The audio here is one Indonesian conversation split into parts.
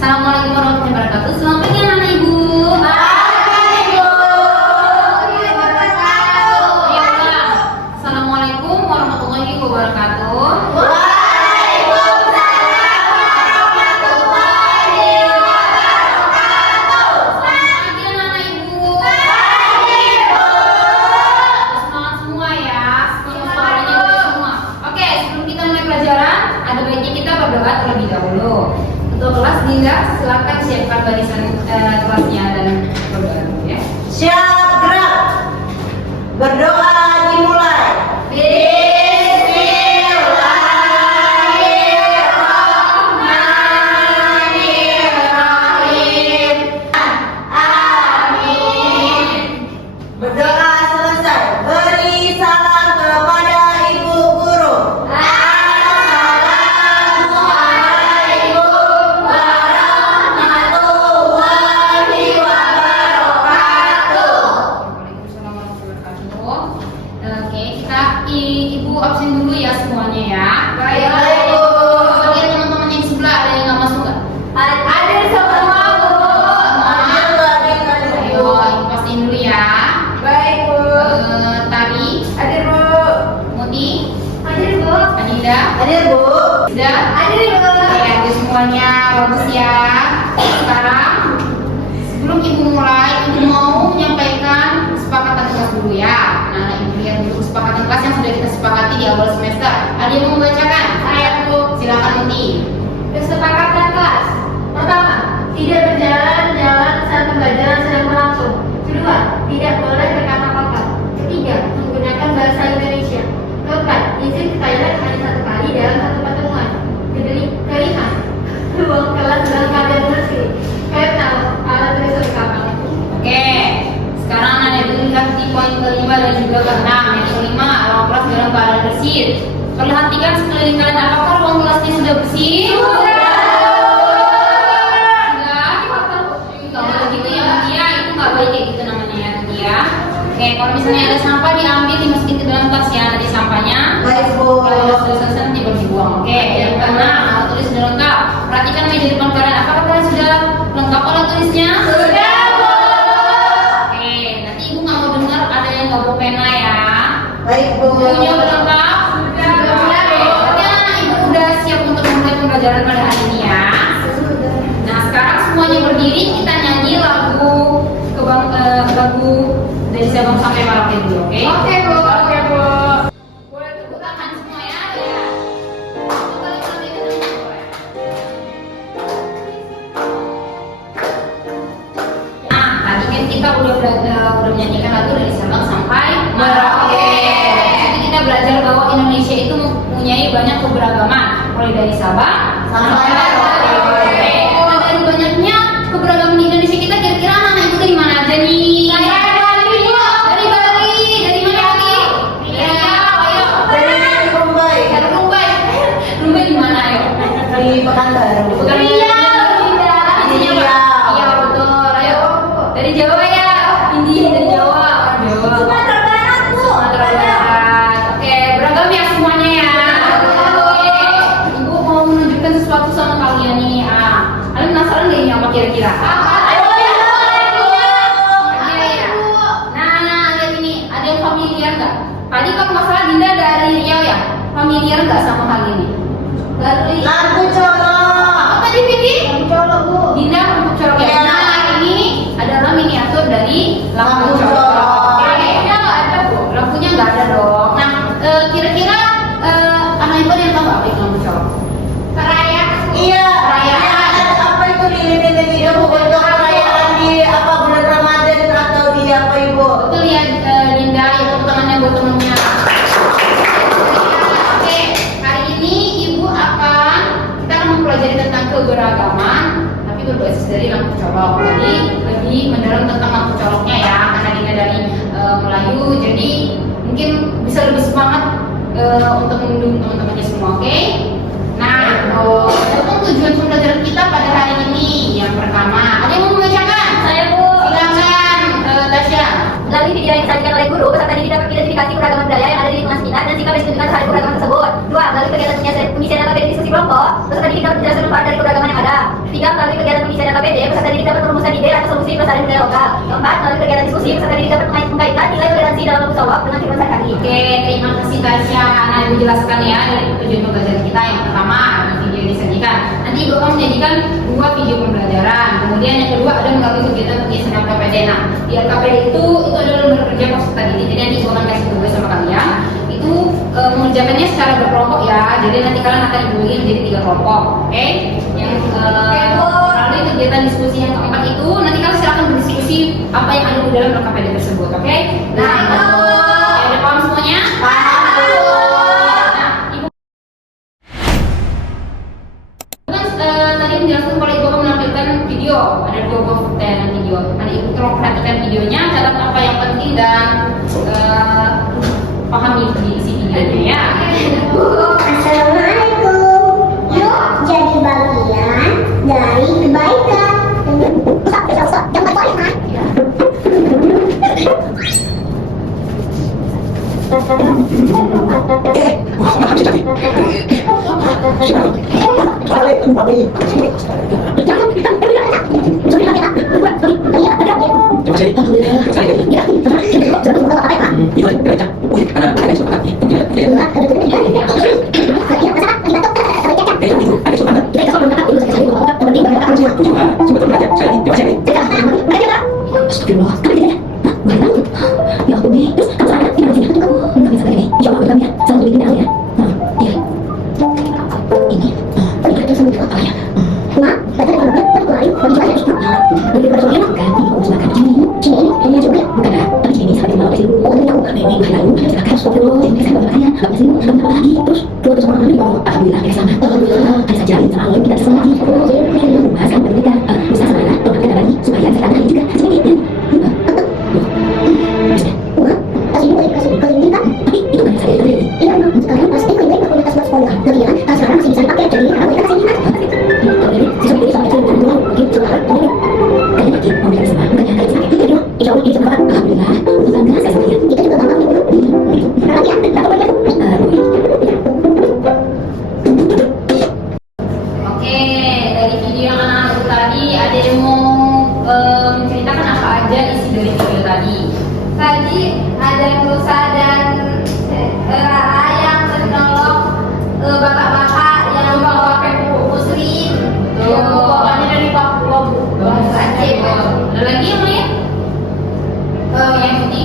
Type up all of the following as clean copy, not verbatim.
Assalamualaikum warahmatullahi wabarakatuh. Selamat pagi anak ibu. Assalamualaikum warahmatullahi wabarakatuh. Berdoa terlebih dahulu. Untuk kelas Dinda, silakan siapkan barisan kelasnya dan berdoa ya. Siap, gerak. Berdoa dimulai. Bismillahirrahmanirrahim. Amin. Berdoa selesai. Beri salam kepada ibu guru. Ibu absen dulu ya semuanya ya. Baik, Bu. Bagi teman-teman yang sebelah ada yang nggak masuk nggak? Ada semua, Bu. Ayo, ibu pastiin dulu ya. Baik, Bu. Tari, Hadir, Bu. Muti, Hadir, Bu. Adinda, Hadir, Bu. sudah? Hadir, Bu. Ya, itu semuanya bagus ya. Sekarang sebelum ibu mulai, ibu mau menyampaikan kesepakatan kelas dulu ya. Nah, ibu lihat dulu kesepakatan kelas yang sudah kita sepakati di awal semester. Ada yang mau membacakan? Saya, Bu. Silakan Muti. Kesepakatan kelas. Pertama, tidak berjalan-jalan saat pembelajaran sedang berlangsung. Kedua, tidak boleh berkata-kata. Ketiga, menggunakan bahasa Indonesia. Keempat, izin ke toilet hanya satu kali dalam satu pertemuan. Kelima, ruang kelas dalam keadaan bersih. Keenam, alat tulis lengkap. Oke, sekarang ada dulu lihat di poin kelima dan juga keenam. Yang kelima, ruang kelas dalam keadaan bersih. Perhatikan sekeliling kalian, apakah ruang kelasnya sudah bersih? Sudah. Kalau begitu ya Mutia, itu nggak baik kayak gitu namanya ya Mutia. Oke, kalau misalnya ada sampah diambil dimasukin ke dalam tas ya, nanti sampahnya. Baik, Bu. Kalau sudah selesai nanti baru dibuang. Oke, yang keenam, alat tulis sudah lengkap. Perhatikan meja depan kalian, apakah kalian sudah lengkap alat tulisnya? Sudah, Bu. Oke, nanti ibu nggak mau dengar ada yang nggak bawa pena ya. Baik, Bu. Bukunya udah lengkap? Sudah. Oke, berarti anak ibu udah siap untuk memulai pembelajaran pada hari ini ya. Nah, sekarang semuanya berdiri, kita nyanyi lagu lagu dari Sabang sampai Merauke dulu, oke? Oke, Bu. Oke, Bu. Boleh tepuk tangan semua ya. Ya. Satu kali sampai ke dalam boleh. Nah, tadi kan kita udah menyanyikan lagu dari Sabang sampai Merauke. Jadi kita belajar bahwa Indonesia itu mempunyai banyak keberagaman, mulai dari Sabang sampai Merauke. Nah, dari banyaknya keberagaman di Indonesia kita, kira-kira anak ibu dari mana aja nih? Dari Bali. Dari mana lagi? Ya, ayo. Dari Mumbai. Dari Mumbai. Mumbai di mana ayo? Di Pekanbaru. India. Iya betul. Ayo. Dari Jawa ya. India dari Jawa. Jawa. Sumatera Barat, Bu. Sumatera Barat. Oke, beragam ya semuanya ya. Oke. Ibu mau menunjukkan sesuatu sama kalian nih. Kalian penasaran nggak ini apa kira-kira? Nah, lihat ini, ada yang familiar nggak? Tadi kalau nggak salah Dinda dari Riau ya. Familiar nggak sama hal ini? Dari Lampu colok. apa tadi Vicky? Lampu colok, Bu. Dinda lampu colok ya. Iya. Nah, ini adalah miniatur dari lampu Lampu colok. colok. Lampunya nggak ada Bu. Lampunya nggak ada dong. Nah, kira-kira anak ibu yang tahu apa itu lampu colok? Perayaan. Iya. Perayaan. Apa itu lilin-lilin itu untuk perayaan di apa bulan Ramadan atau di apa, Ibu? Betul ya Dinda, ya tepuk tangannya buat temennya. Oke, hari ini ibu kita akan mempelajari tentang keberagaman, tapi berbasis dari lampu colok. Jadi lebih mendalam tentang lampu coloknya ya, karena Dinda dari Melayu, jadi mungkin bisa lebih semangat untuk mendukung teman-temannya semua, oke? Nah, untuk tujuan pembelajaran kita pada hari ini, yang pertama, ada yang mau membacakan? Saya, Bu. Silakan, Tasya. Melalui video yang disajikan oleh guru, peserta didik dapat identifikasi keragaman budaya yang ada di lingkungan sekitar dan sikap yang ditunjukkan terhadap keragaman tersebut. 2. Melalui kegiatan pengisian atau diskusi kelompok, peserta didik dapat menjelaskan manfaat dari keberagaman yang ada. 3. Melalui kegiatan pengisian KPD, peserta didik dapat merumuskan ide atau solusi pelestarian budaya lokal. 4. Melalui kegiatan diskusi, peserta didik dapat mengaitkan nilai toleransi dalam waktu jawab dengan kehidupan sehari-hari. Oke, terima kasih Tasya. Nah, Ibu jelaskan ya dari tujuan pembelajaran kita. Yang pertama, ada video yang disajikan. Nanti Ibu akan menyajikan 2 video pembelajaran. Kemudian yang kedua ada melalui kegiatan pengisian KPD. Nah, di KPD itu adalah lembaga kerja peserta didik. Jadi nanti Ibu akan kasih tugas sama kalian. Itu mengerjakannya secara berkelompok ya. Jadi nanti kalian akan dibagi menjadi 3 kelompok. Oke? Yang melalui kegiatan diskusi yang keempat itu nanti kalian silakan berdiskusi apa yang ada di dalam KPD tersebut. Oke? Nah, ada paham semuanya? Paham. Nah, Ibu kan tadi menjelaskan kalau Ibu akan menampilkan video, ada 2 buah konten video. Nanti Ibu tolong perhatikan videonya, catat apa yang penting dan pahami isi videonya ya. Assalamualaikum. Yuk jadi bagian dari kebaikan. Stop, jangan balik, ha? Tadi ada Nusa dan Rara yang menolong bapak-bapak yang membawa muslim yang membawakannya dari Papua, Bu. Bahasa Aceh. Ada lagi yang lain? Yang ini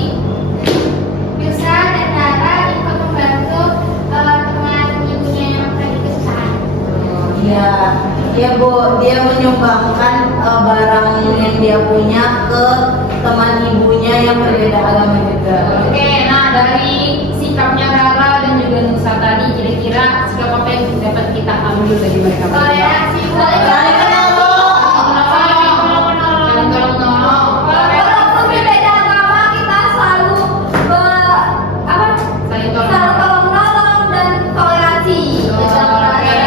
Nusa dan Rara ikut membantu teman ibunya yang lagi kesusahan. Iya, ya Bu, dia menyumbangkan barang yang dia punya ke teman ibunya yang berbeda agama juga. Oke, nah dari sikapnya Rara dan juga Nusa tadi kira-kira sikap apa yang dapat kita ambil dari mereka berdua? Toleransi, Saling kenal, Bu. Kenapa? Saling tolong menolong. walaupun berbeda agama kita selalu Saling tolong selalu menolong. tolong-menolong dan toleransi. Oke,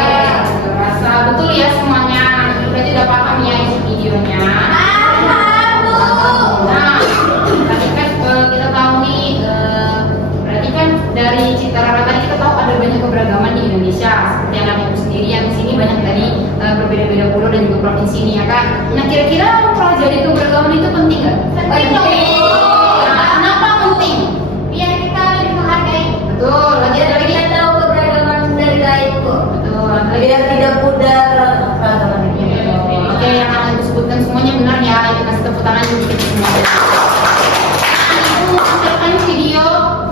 rasa betul ya semuanya. Berarti udah paham ya isi videonya. Nah, tadi kan kita tahu nih, berarti kan dari Citra Rara tadi kita tahu ada banyak keberagaman di Indonesia. Seperti yang Ibu sendiri yang di sini banyak dari berbeda-beda pulau dan juga provinsi ini ya kan. Nah, kira-kira mempelajari keberagaman itu penting nggak? Penting. Nah, kenapa penting? Biar kita lebih menghargai. Betul. Lagi ada lagi. Kita tahu keberagaman dari lain kok. Betul. Ada lagi. Biar tidak pudar keragaman ini. Oke, yang akan disebutkan semuanya benar ya. Itu kasih tepuk tangan dulu kita semua. Nah, Ibu menampilkan video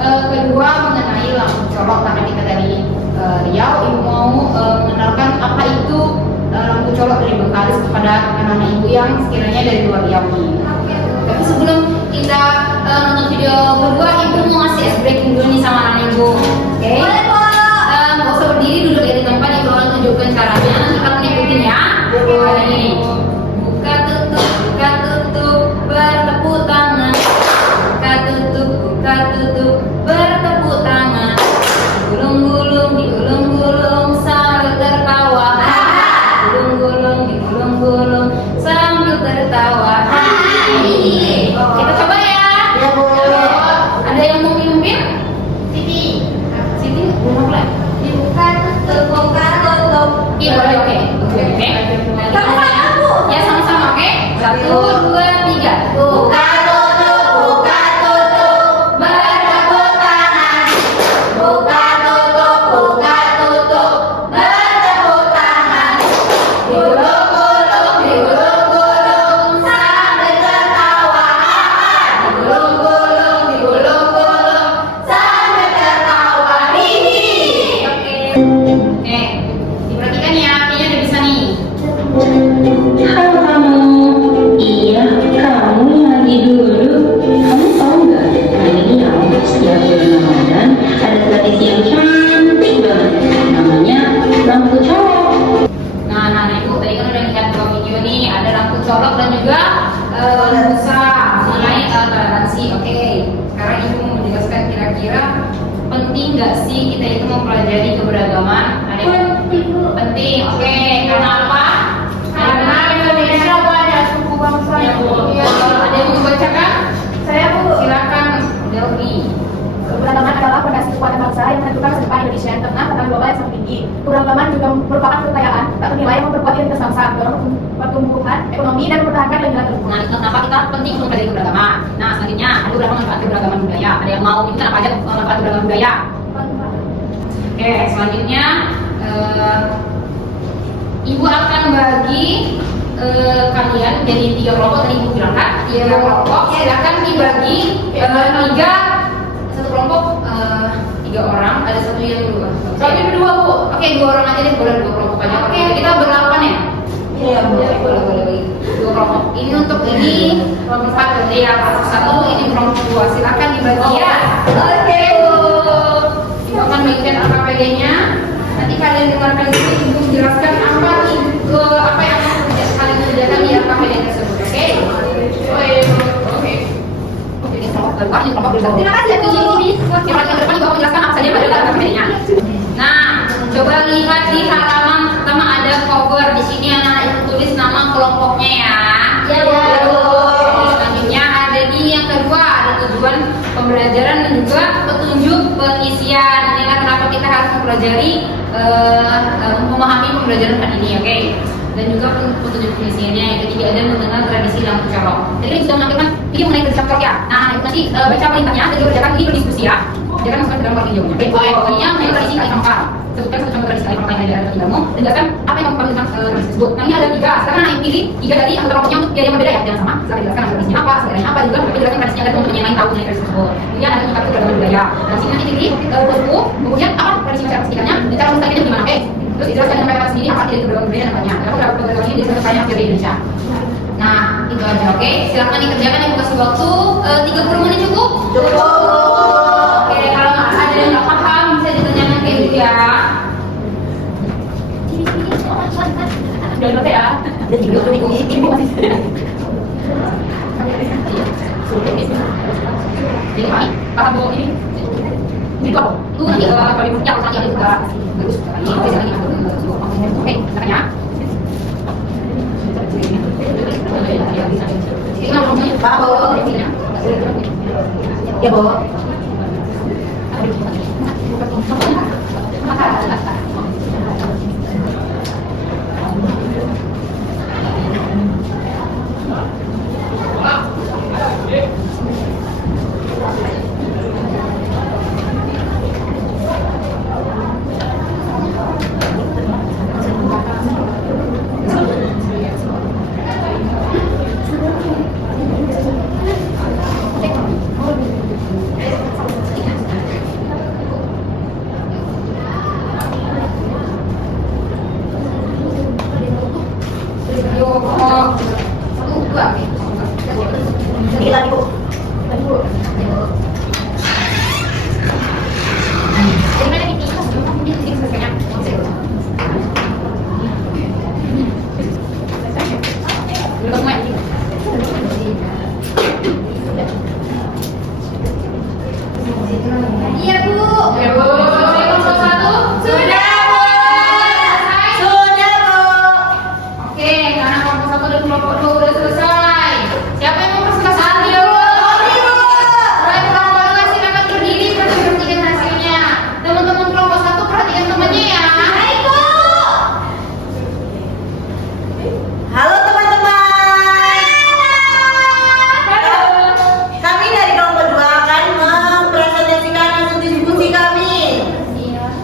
kedua mengenai lampu colok karena kita dari Riau. Ibu mau mengenalkan apa itu lampu colok dari Bengkalis kepada anak-anak Ibu yang sekiranya dari luar Riau ini. Tapi sebelum kita nonton video kedua, Ibu mau ngasih ice breaking dulu nih sama anak Ibu. Oke? Boleh, Bu. Nggak usah berdiri, duduk di tempat. Ibu akan tunjukkan caranya. Nanti kalian ikutin ya. Ada ini. Buka tutup, bertepuk tangan. Buka tutup, bertepuk tangan. Digulung-gulung sambil tertawa. Digulung-gulung sambil tertawa. Kita coba ya. Ya, Bu. Ada yang mau mimpin? Siti. Siti, belum mulai. Dibuka tutup, buka tutup. Iya, boleh, oke. Oke. Kamu tantangan global yang sangat tinggi. Keberagaman juga merupakan kekayaan tak ternilai yang memperkuat identitas bangsa, mendorong pertumbuhan ekonomi dan mempertahankan lingkungan lingkungan. Nah, itu kenapa kita penting untuk mempelajari keberagaman. Nah, selanjutnya ada beberapa manfaat keberagaman budaya. Ada yang mau itu apa aja manfaat keberagaman budaya? Oke, selanjutnya Ibu akan bagi kalian jadi 3 kelompok. Tadi Ibu bilang kan 3 kelompok. Silakan dibagi 3 satu kelompok 3 orang. Ada satu yang dua. Kami berdua, Bu. Oke, 2 orang aja deh, boleh 2 kelompok aja. Oke, kita ber-8 ya. Iya, Bu. Boleh 2 kelompok. Ini untuk ini kelompok 4 berarti ya kelompok 1, ini kelompok 2. Silakan dibagi ya. Oke, Bu. Ibu akan bagikan AKPD-nya. Nanti kalian dengarkan dulu Ibu menjelaskan apa yang akan kalian kerjakan di AKPD tersebut. Oke? Oke. Ini kelompok keluar, ini kelompok besar. Terima kasih ya, Bu. Yang ke depan juga menjelaskan apa saja pada AKPD-nya. Nah, coba lihat di halaman pertama ada cover. Di sini anak Ibu tulis nama kelompoknya ya. Ya, Bu. Selanjutnya ada di yang kedua, ada tujuan pembelajaran dan juga petunjuk pengisian. Inilah kenapa kita harus mempelajari memahami pembelajaran hari ini, oke? Dan juga petunjuk pengisiannya. Yang ketiga ada mengenal tradisi lampu colok. Jadi kita sudah menampilkan video mengenai tradisi lampu colok ya. Nah, itu nanti baca perintahnya dan juga kerjakan di berdiskusi ya. Jangan masukkan ke dalam part videonya. Oke, pokoknya mengenai tradisi kali Sangkar. Sebutkan satu contoh tradisi kali Sangkar yang ada di dalammu dan jelaskan apa yang mempengaruhi tentang tradisi tersebut. Nah, ini ada 3. Sekarang anak yang pilih 3 dari anggota kelompoknya untuk biar yang berbeda ya, jangan sama. Silahkan jelaskan tradisinya apa, sebenarnya apa, juga jelaskan tradisinya agar teman-teman yang lain tahu mengenai tradisi tersebut. Kemudian ada menyikapi keberagaman budaya. Nah, sini nanti pilih buku, kemudian apa tradisi masyarakat sekitarnya dan cara melestarikannya gimana, oke? Terus dijelaskan dengan mereka sendiri apa dari keberagaman budaya dan namanya. Karena keberagaman ini disebut banyak dari Indonesia. Nah, itu aja, oke? Silakan dikerjakan, yang kasih waktu 30 menit cukup? Cukup. Oke, kalau ada yang nggak paham bisa ditanyakan ke Ibu ya. Udah selesai ya. Dan juga Ibu masih Jadi paham Bu ini? Ini kok, itu nanti kalau Ibu punya urusan yang juga bagus. Ini bisa lagi. Oke, silakan ya. Ini ngomongnya Pak, Bu. Ya, Bu. sedikit lagi, Bu. Iya Bu. Ya Bu. Kelompok 1 sudah Bu. Selesai? Sudah, Bu. Oke, karena kelompok 1 dan kelompok 2 udah selesai. Siapa yang mau presentasi? Ayo. Mulai kelompok 2 silakan berdiri dan perhatikan hasilnya. Teman-teman kelompok 1 perhatikan temannya ya. Baik Bu. Halo teman-teman. Kami dari kelompok 2 akan mempresentasikan hasil diskusi kami.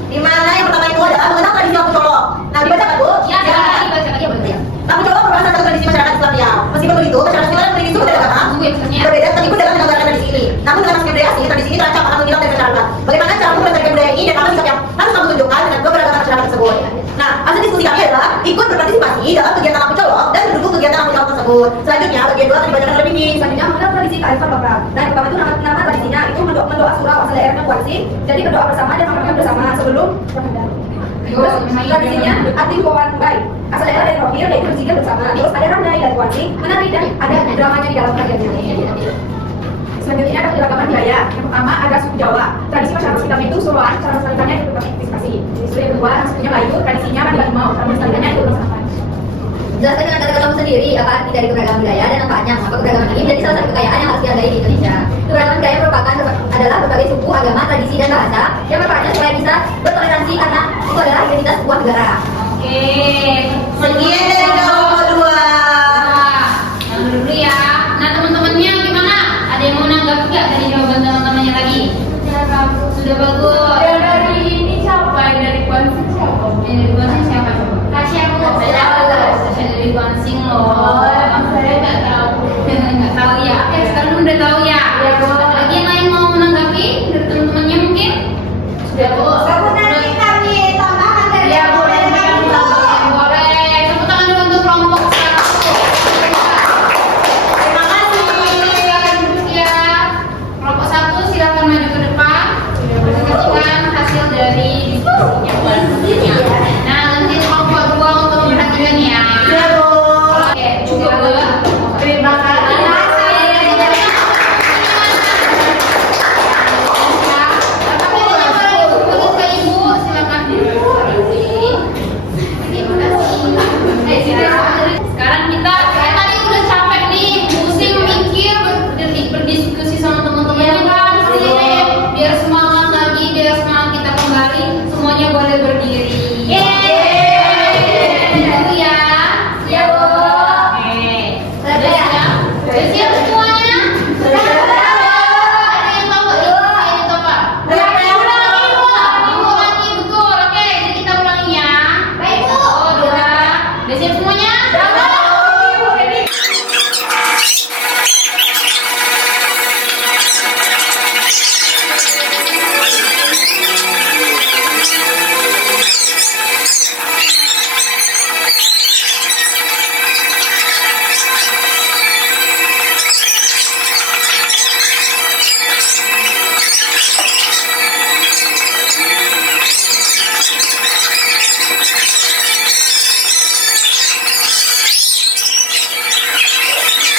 Di mana yang pertama itu adalah mengenal tradisi lampu colok. Nah, dibacakan Bu. Ya, jangan dibaca lagi apa ya? Lampu colok merupakan satu tradisi masyarakat Islam ya. Meskipun begitu, masyarakat Islam memiliki suku dan agama Tunggu ya pesannya. berbeda terikut dalam menegakkan tradisi ini. Namun dengan masuknya budaya asing, tradisi ini terancam akan menghilang dari masyarakat. Bagaimana cara melestarikan budaya ini dan apa sikap yang harus kamu tunjukkan dengan keberagaman masyarakat tersebut? Nah, hasil diskusi kami adalah ikut berpartisipasi dalam kegiatan lampu colok dan mendukung kegiatan lampu colok tersebut. Selanjutnya, bagian 2 akan dibacakan oleh Bimbing. Selanjutnya mengenal tradisi kearifan lokal. Dan yang pertama itu nama tradisinya itu mendoa surau asal daerahnya Kuansi. Jadi berdoa bersama dan makan bersama sebelum Ramadan. Terus tradisinya arti hubungan baik. Asal daerah dari Profil yaitu berzikir bersama. Terus ada randai dari Kuansi, menari dan ada dramanya di dalam karyanya. Selanjutnya ada keberagaman budaya. Yang pertama ada suku Jawa. Tradisi masyarakat sekitar itu suruhan, cara melestarikannya itu berpartisipasi. Yang kedua sukunya Melayu, tradisinya Bali Limau, cara melestarikannya itu bersama. Jelaskan dengan kata kamu sendiri apa arti dari keberagaman budaya dan manfaatnya. Maka keberagaman ini menjadi salah satu kekayaan yang harus dihargai di Indonesia. Keberagaman budaya adalah berbagai suku, agama, tradisi, dan bahasa yang manfaatnya supaya bisa bertoleransi karena itu adalah identitas sebuah negara. Oke. Sekian dari kelompok 2. Yang dulu ya. Nah, teman-temannya gimana? Ada yang mau nanggap nggak dari jawaban teman-temannya tadi? Sudah bagus. Yang dari ini siapa? Yang dari Kuansing siapa? Yang dari Guansing siapa coba? Tasya Bu. Saya dari Guansing loh. Saya nggak tahu. Nggak tahu ya. Oke, sekarang udah tahu ya. Iya, Bu. Lagi yang lain mau menanggapi dari teman-temannya mungkin? Sudah Bu. Kamu nanti kami tambahkan dari Ya yang boleh. boleh. Boleh. Tepuk tangan dulu untuk kelompok 1. Terima kasih. Silakan duduk ya. Kelompok 1 silakan maju ke depan. Perhatikan hasil dari diskusinya selanjutnya. Nah, nanti kelompok 2 untuk memperhatikan ya. Ya, Bu. Oke, cukup Bu. Terima kasih. Sekarang kita tadi udah capek nih, pusing mikir, berdiskusi sama teman-temannya kan, biar semangat lagi, biar semangat kita kembali, semuanya boleh berdiri. Dulu ya. Ya, Bu. Oke. Sudah siap? Sudah siap semuanya? Ada yang tahu nggak? Ada yang tahu Pak? Ulangi, betul. Oke, jadi kita ulangi ya. Baik, Bu. Udah siap semuanya?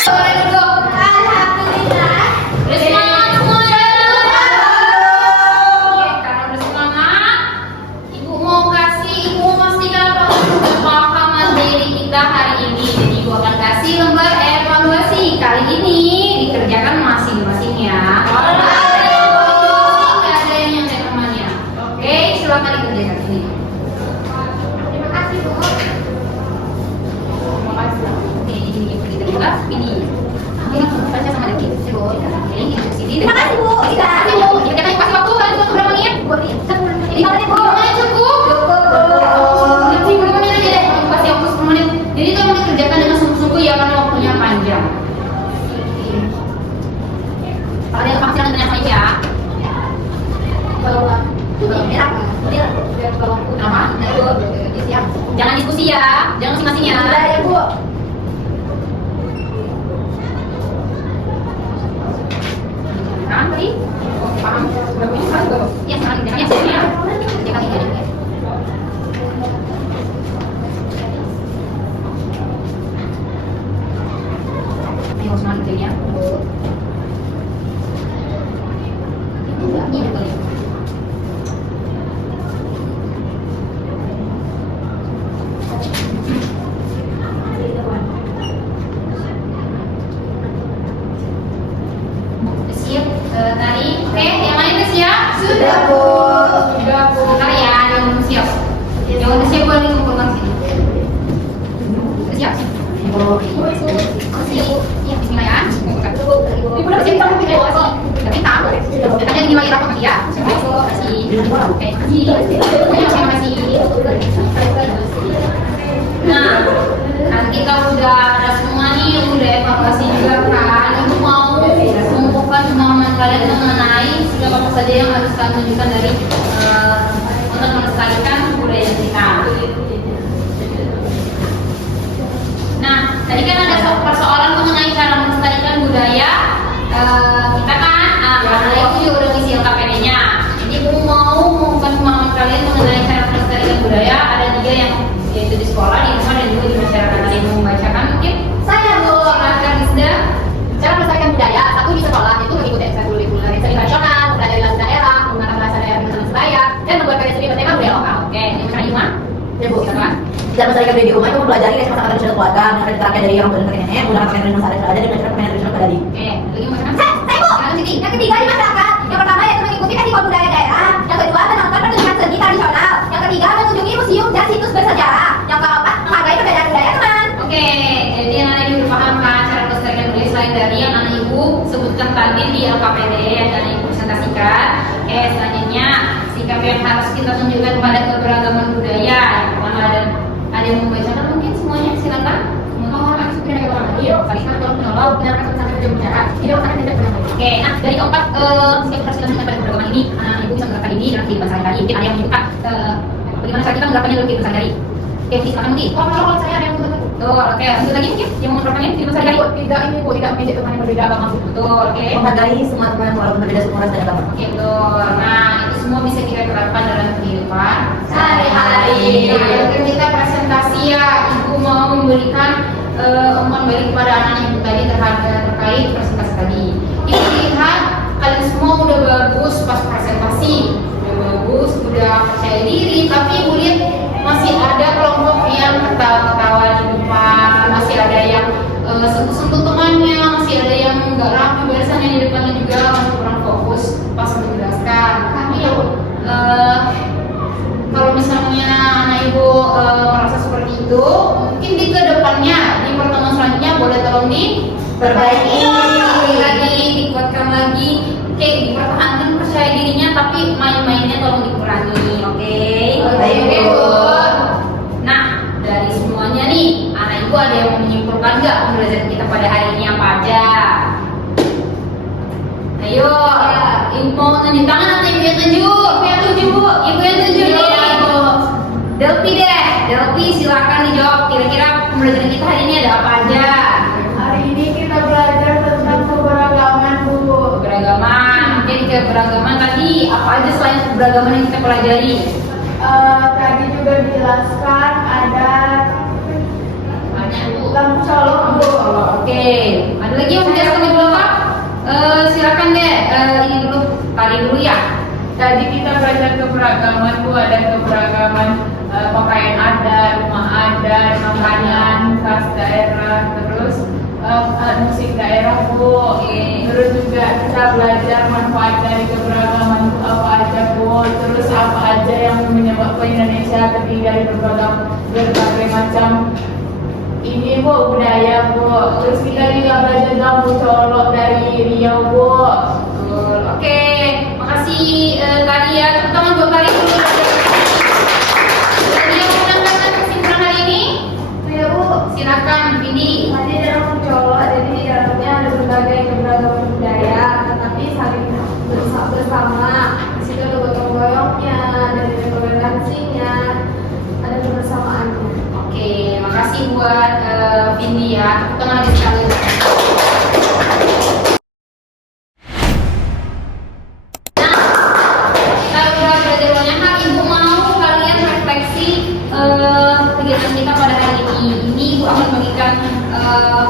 Boleh duduk. Alhamdulillah. Udah semangat semuanya? Oke, karena udah semangat, Ibu mau memastikan apa paham materi kita hari ini. Jadi Ibu akan kasih lembar evaluasi. Kali ini dikerjakan masing-masing ya. Nggak ada yang nyontek temannya. Oke, silakan dikerjakan ini. Terima kasih, Bu. Oke, ini Ibu diterima. Ini baca sama Deki. Ini sini. Terima kasih Bu. Terima kasih Bu. Dikerjakan kasih waktu kalian untuk berapa menit? 5 menit Bu. Cukup. Cukup. 10 menit aja deh. Kasih waktu 10 menit. Jadi tolong dikerjakan dengan sungguh-sungguh ya karena waktunya panjang. Kalau ada yang pasti silakan tanya sama Ibu ya. Apa? Jangan diskusi ya. Jangan masing-masing ya. Sudah ya Bu. Paham tadi? Paham? Ya, sekarang kerjakan ya. Kerjakan ini aja. Ayo semangat kerjanya. Ini boleh. Siap tadi. Oke, yang lain udah siap? Sudah Bu. Sudah Bu. Bentar ya, yang belum siap. Yang udah siap boleh dikumpulkan sini. Udah siap? Iya, bismillah ya. Ibu udah siap, kamu pilih kasih. Tapi tahu. Ada yang nilai rapat ya. Kasih. Oke, kasih. Kasih. Nah, kan kita udah ada semua nih, udah evaluasi juga kan. Ibu mau mengumpulkan pemahaman kalian mengenai segala apa saja yang harus kalian tunjukkan dari untuk melestarikan budaya kita. Nah, tadi kan ada persoalan mengenai cara melestarikan budaya kita kan. Karena itu juga udah ngisi LKPD-nya. Jadi Ibu mau mengumpulkan pemahaman kalian mengenai cara melestarikan budaya. Ada 3 yang yaitu di sekolah, di rumah, dan juga di masyarakat. Ada yang mau membacakan mungkin? Saya Bu. Silakan Rizda. Cara melestarikan budaya, satu di sekolah itu mengikuti ekstrakurikuler seni nasional, mempelajari lagu daerah, menggunakan bahasa daerah di Surabaya, dan membuat karya seni bertema budaya lokal. Oke, yang mana Ima? Ya Bu. Silakan. Cara melestarikan budaya di rumah itu mempelajari resep masakan tradisional keluarga, dengan diterapkan dari orang tua dan kakek nenek, menggunakan pakaian masa ada dan belajar pakaian tradisional tadi. Oke, lagi mau makan? Saya Bu. Yang ketiga di masyarakat. Yang pertama yaitu mengikuti festival budaya daerah. Yang kedua menonton pertunjukan seni tradisional. Yang ketiga mengunjungi museum dan situs bersejarah. Yang keempat menghargai perbedaan budaya teman. Oke, jadi anak ibu paham kan cara melestarikan budaya selain dari yang anak ibu sebutkan tadi di LKPD yang anak ibu presentasikan. Oke, selanjutnya sikap yang harus kita tunjukkan pada keberagaman budaya. Yang pertama ada yang membacakan mungkin semuanya, silakan. Oke, nah dari keempat sikap harus kita tunjukkan pada keberagaman ini, anak ibu bisa menerapkan ini dalam kehidupan sehari-hari. Mungkin ada yang menyebutkan bagaimana cara kita menerapkannya dalam kehidupan sehari-hari. Oke, mungkin silakan mungkin. Kalau saya ada yang betul. Betul, oke. Lanjut lagi mungkin yang mau menerapkannya di kehidupan sehari-hari. Tidak ini Bu, tidak mengejek teman yang berbeda agama. Betul, oke. Menghargai semua teman walaupun berbeda suku ras dan agama. Oke, betul. Nah, itu semua bisa kita terapkan dalam kehidupan Sehari-hari. Nah, kita presentasi ya, ibu mau memberikan umpan balik kepada anak ibu tadi terkait presentasi tadi. Ibu lihat kalian semua udah bagus pas presentasi, udah bagus, udah percaya diri, tapi ibu lihat masih ada kelompok yang ketawa-ketawa di depan, masih ada yang sentuh-sentuh temannya, masih ada yang nggak rapi barisannya di depannya juga, masih kurang fokus pas menjelaskan. Tapi ya kalau misalnya anak ibu merasa seperti itu, mungkin di kedepannya di pertemuan selanjutnya boleh tolong Perbaiki. lagi, dikuatkan lagi, oke, dipertahankan percaya dirinya, tapi main-mainnya tolong dikurangi, oke? Baik, Bu. Nah, dari semuanya nih, anak ibu ada yang mau menyimpulkan nggak pembelajaran kita pada hari ini apa aja? Ayo, ibu mau tunjuk tangan atau ibu yang tunjuk? Ibu yang tunjuk, ibu yang tunjuk nih. Delpi deh, Delpi silakan dijawab. Kira-kira pembelajaran kita hari ini ada apa aja? Hari ini kita belajar tentang keberagaman Bu. Keberagaman. Jadi keberagaman tadi apa aja selain keberagaman yang kita pelajari? Tadi juga dijelaskan ada Banyak Bu. lampu colok Bu. Oke, ada lagi yang menjelaskan lebih lengkap? Silakan deh, ini dulu, tadi dulu ya. Tadi kita belajar keberagaman Bu, ada keberagaman pakaian adat, rumah adat, makanan khas daerah, terus musik daerah Bu. Terus juga kita belajar manfaat dari keberagaman itu apa aja Bu. Terus apa aja yang menyebabkan Indonesia terdiri dari berbagai macam ini Bu, budaya Bu. Terus kita juga belajar lampu colok dari Riau Bu. Betul. Oke, makasih Kak Ria. Tepuk tangan buat Kak Ria dulu. Ada yang mau menambahkan kesimpulan hari ini? Ya Bu, Silakan, Vindi. tadi ada lampu colok, jadi di dalamnya ada berbagai keberagaman budaya, tetapi saling bersama. Di situ ada gotong royongnya, ada nilai toleransinya, ada kebersamaannya. Oke, makasih buat Vindi ya. Tepuk tangan lagi sekali. Kegiatan kita pada hari ini Ibu akan bagikan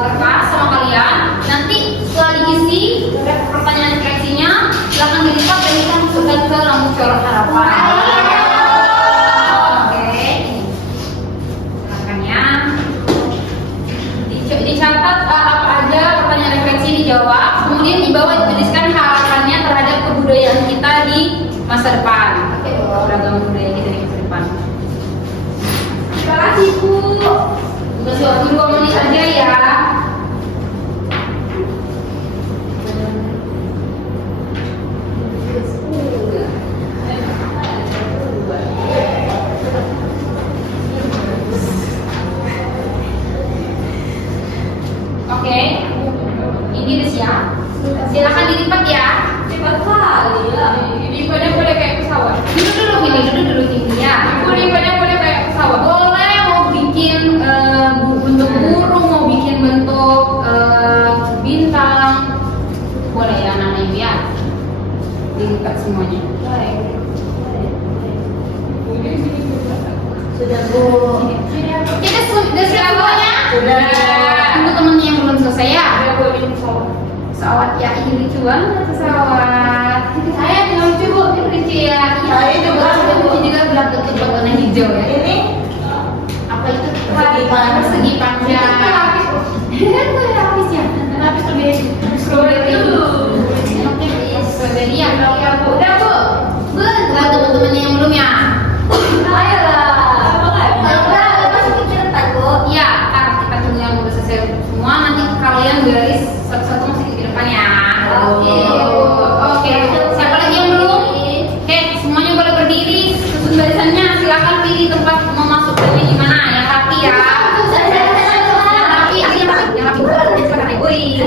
kertas sama kalian. Nanti setelah diisi pertanyaan refleksinya, silakan dilipat dan kita masukkan ke lampu colok harapan. Oke, silakan ya. Dicatat apa aja pertanyaan refleksi dijawab. Kemudian di bawah dituliskan harapannya terhadap kebudayaan kita di masa depan. Beragam budaya kita di masa depan. Terima kasih Bu. Kasih waktu 2 menit aja ya. Oke, ini udah siap. Silakan dilipat ya. Cepat kali ya. Lipatnya boleh kayak pesawat. Duduk dulu ini ya. Ibu lipatnya boleh kayak pesawat. Boleh mau bikin bentuk burung, mau bikin bentuk bintang, boleh ya anak ibu ya. Dilipat semuanya. Sudah Bu. Kita sudah siap semuanya. Sudah. Untuk teman yang belum selesai ya. Ada boleh pesawat. Pesawat ya, ini lucu banget pesawat. Saya juga lucu Bu, ini lucu ya. Saya juga lucu juga bilang tutup warna hijau ya. Ini Apa itu persegi panjang. Kan gue ada lapisnya. Lapis lebih strawberry. Oke, strawberry ya. Udah bu. Buat teman-teman yang belum ya. Iya, ntar kita tunggu yang udah selesai semua. Nanti kalian garis satu-satu masuk ke depan ya. Oke. Siapa lagi yang belum? Oke, semuanya boleh berdiri. Susun barisannya. Silakan pilih tempat mau masuk di mana. Yang rapi ya. Yang rapi. Yang rapi. Wih.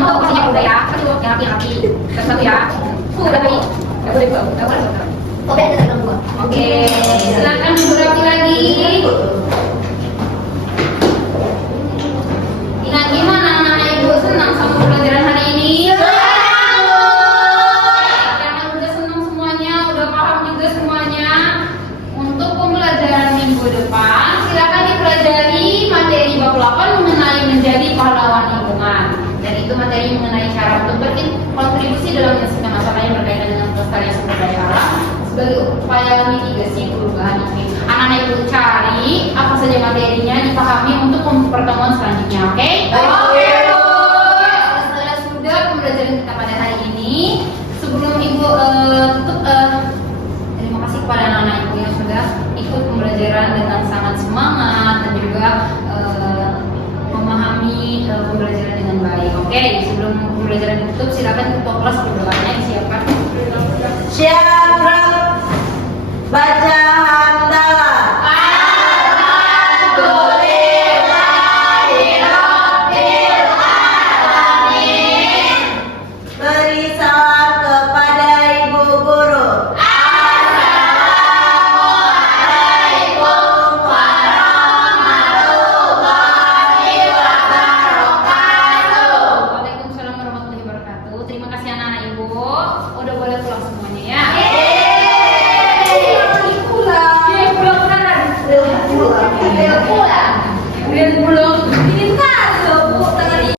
Mau posisinya udah ya. Yang rapi. Satu ya. Rapi. Gak boleh buat. Oke. Silakan berapi lagi. Nah, gimana anak-anak ibu senang sama pelajaran hari ini? Karena udah senang semuanya, udah paham juga semuanya. Untuk pembelajaran minggu depan, silakan dipelajari materi bab 8 mengenai menjadi pahlawan lingkungan. Dan itu materi mengenai cara untuk berkontribusi dalam menyelesaikan masalah yang berkaitan dengan pelestarian sumber daya alam sebagai upaya mitigasi perubahan iklim. Anak-anak ibu cari apa saja materinya, dipahami untuk pertemuan selanjutnya, oke? Oke, Bu. Setelah sudah pembelajaran kita pada hari ini, sebelum ibu tutup, terima kasih kepada anak-anak ibu yang sudah ikut pembelajaran dengan sangat semangat dan juga memahami pembelajaran dengan baik. Oke, sebelum pembelajaran ditutup, silakan ketua kelas berdoanya disiapkan. Siapa baca hamdalah? Beri salam kepada ibu guru. Waalaikumsalam warahmatullahi wabarakatuh. Terima kasih anak-anak ibu. Udah boleh pulang semuanya ya.